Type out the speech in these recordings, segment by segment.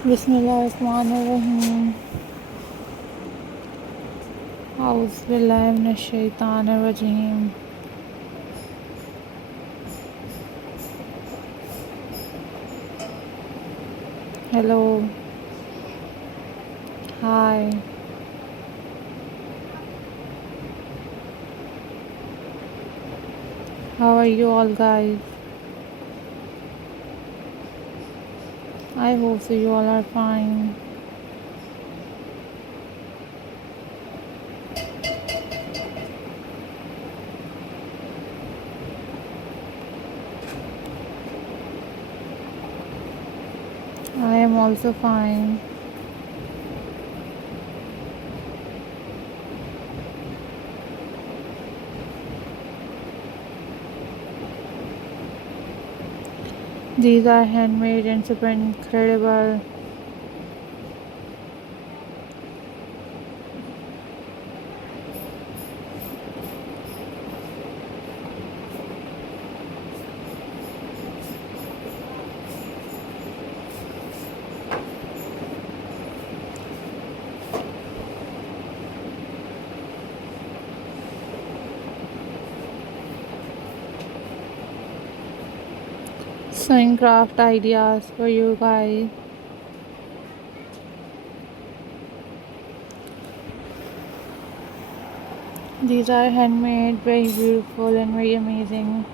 बिस्मिल्लाहिर्रहमानिर्रहीम। औज़ुबिल्लाहि मिनश्शैतानिर्रजीम। Hello, hi, how are you all guys? I hope so you all are fine. I am also fine. These are handmade and super incredible. Sewing craft ideas for you guys. These are handmade, very beautiful and very amazing.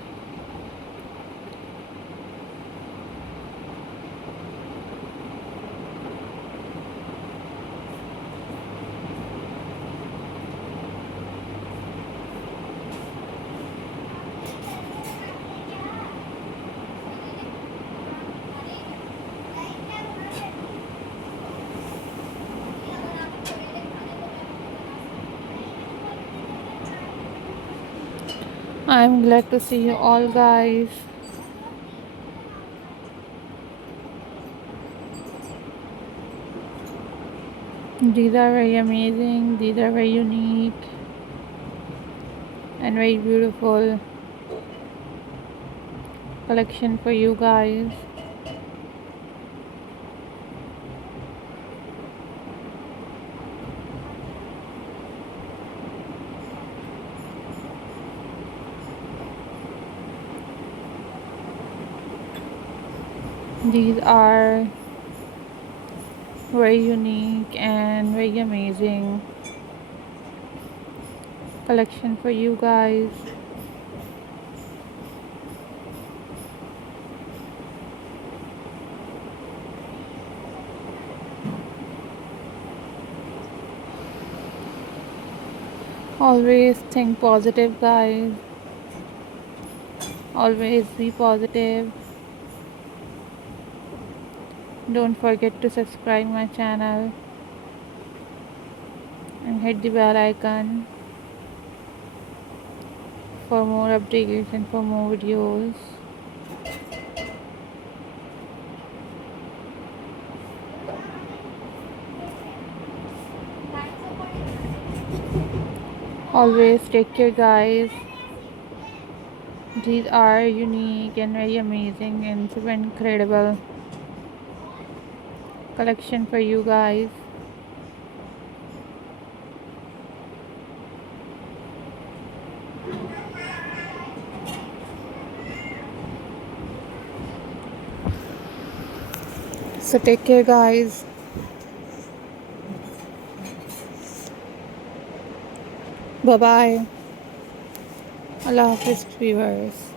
I'm glad to see you all guys. These are very amazing, these are very unique and very beautiful collection for you guys. These are very unique and very amazing collection for you guys. Always think positive guys. Always be positive. Don't forget to subscribe my channel and hit the bell icon for more updates and for more videos. Always take care guys. These are unique and very amazing and super incredible collection for you guys. So take care guys. Bye bye. Allah Hafiz viewers.